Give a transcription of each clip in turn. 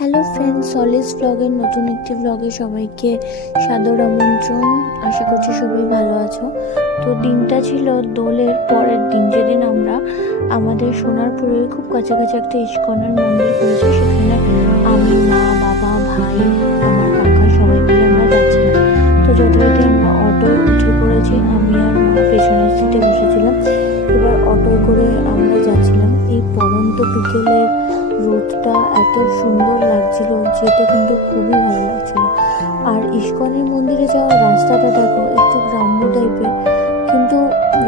Hello friends, solace ব্লগের নতুন একটি ব্লগে সবাইকে সাদর আমন্ত্রণ। আশা করছি সবাই ভালো আছো। তো দিনটা ছিল দোলের পরের দিন, যেদিন আমরা আমাদের সোনারপুরের খুব কাছাকাছি একটা ইস্কনের মন্দির করেছি। সেখানে আমি, মা, বাবা, ভাই, আমার কাকা সবাই মিলে আমরা যাচ্ছিলাম। তো যথারীতি আমরা অটোয় উঠে পড়েছি। আমি আর মা পেছনের সিটে বসেছিলাম। এবার অটোয় করে আমরা যাচ্ছিলাম। এই পড়ন্ত বিকেলের রোদটা এত সুন্দর লাগছিল, যেটা কিন্তু খুবই ভালো লাগছিল। আর ইস্কনের মন্দিরে যাওয়ার রাস্তাটা দেখো, একটু গ্রাম্য টাইপের, কিন্তু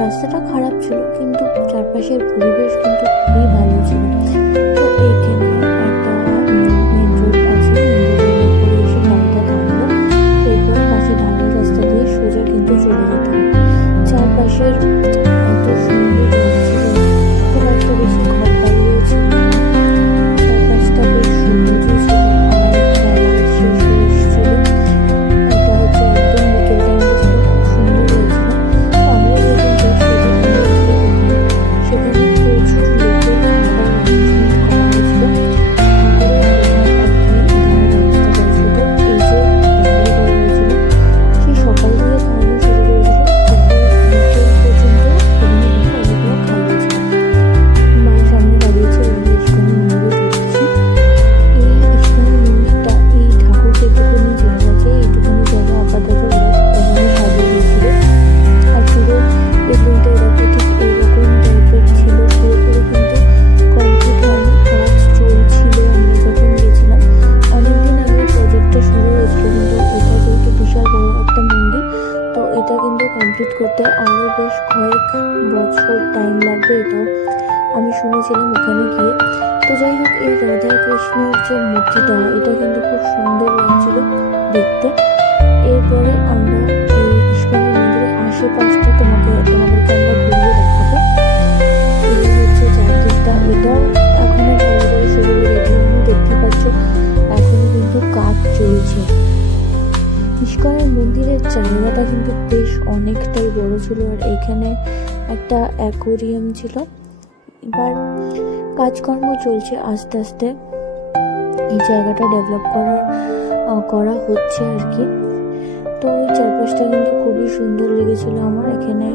রাস্তাটা খারাপ ছিল, কিন্তু চারপাশের পরিবেশ কিন্তু খুবই ভালো ছিল। তো এইখানে একটা মেন রোড আছে, মেন রোডের উপরে এসে গাড়িটা থামলো। এরপর পাশে ঢালাই রাস্তা দিয়ে সোজা কিন্তু চলে যেতে হবে। চারপাশের এত সুন্দর লাগছিল, খুব একটা বেশি ঘর বাড়ি রয়েছে। কমপ্লিট করতে আরও বেশ কয়েক বছর টাইম লাগবে, এটাও আমি শুনেছিলাম ওখানে গিয়ে। তো যাই হোক, এই রাধা কৃষ্ণের যে মূর্তিটা, এটা কিন্তু খুব সুন্দর লাগছিল দেখতে। এরপরে আমরা এই ইস্কনের মন্দিরের আশেপাশটা তোমাদেরকে আমরা ঘুরিয়ে দেখাবো। এই হচ্ছে চারদিকটা, এটাও এখনো ভালো করে সেগুলো রেডি হয়নি, দেখতে পাচ্ছ এখনো কিন্তু কাজ চলছে। ইস্কনের মন্দিরের জায়গাটা কিন্তু বেশ অনেকটাই বড় ছিল, আর এখানে একটা অ্যাকোরিয়াম ছিল। এবার কাজকর্ম চলছে আস্তে আস্তে, এই জায়গাটা ডেভেলপ করা হচ্ছে আর কি। তো ওই চারপাশটা কিন্তু খুবই সুন্দর লেগেছিল আমার। এখানে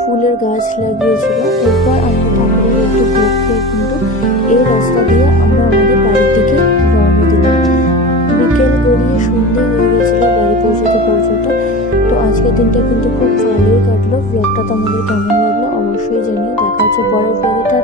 ফুলের গাছ লাগিয়েছিল। এরপর আমরা ঠাকুরের একটু ভোগ খেয়ে কিন্তু এই রাস্তা দিয়ে